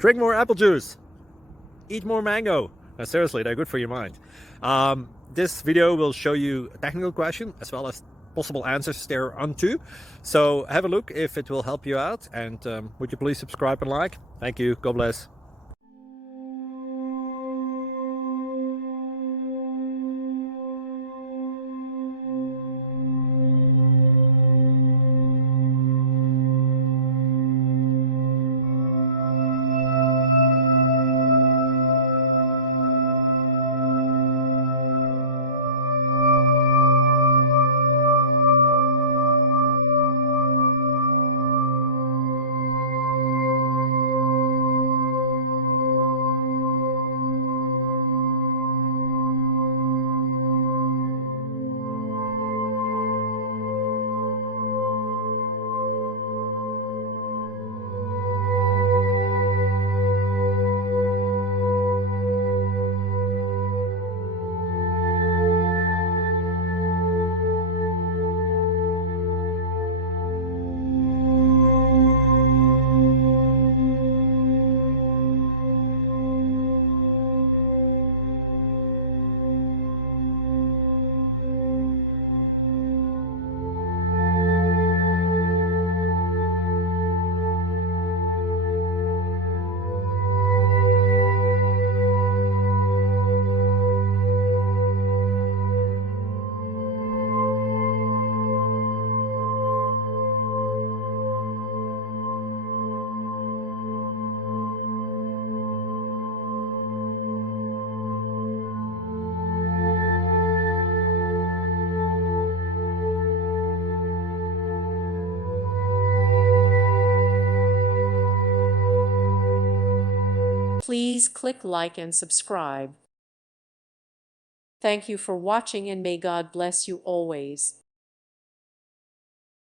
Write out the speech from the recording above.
Drink more apple juice. Eat more mango. No, seriously, they're good for your mind. This video will show you a technical question as well as possible answers thereunto. So have a look if it will help you out, and would you please subscribe and like? Thank you. God bless. Please click like and subscribe. Thank you for watching, and may God bless you always.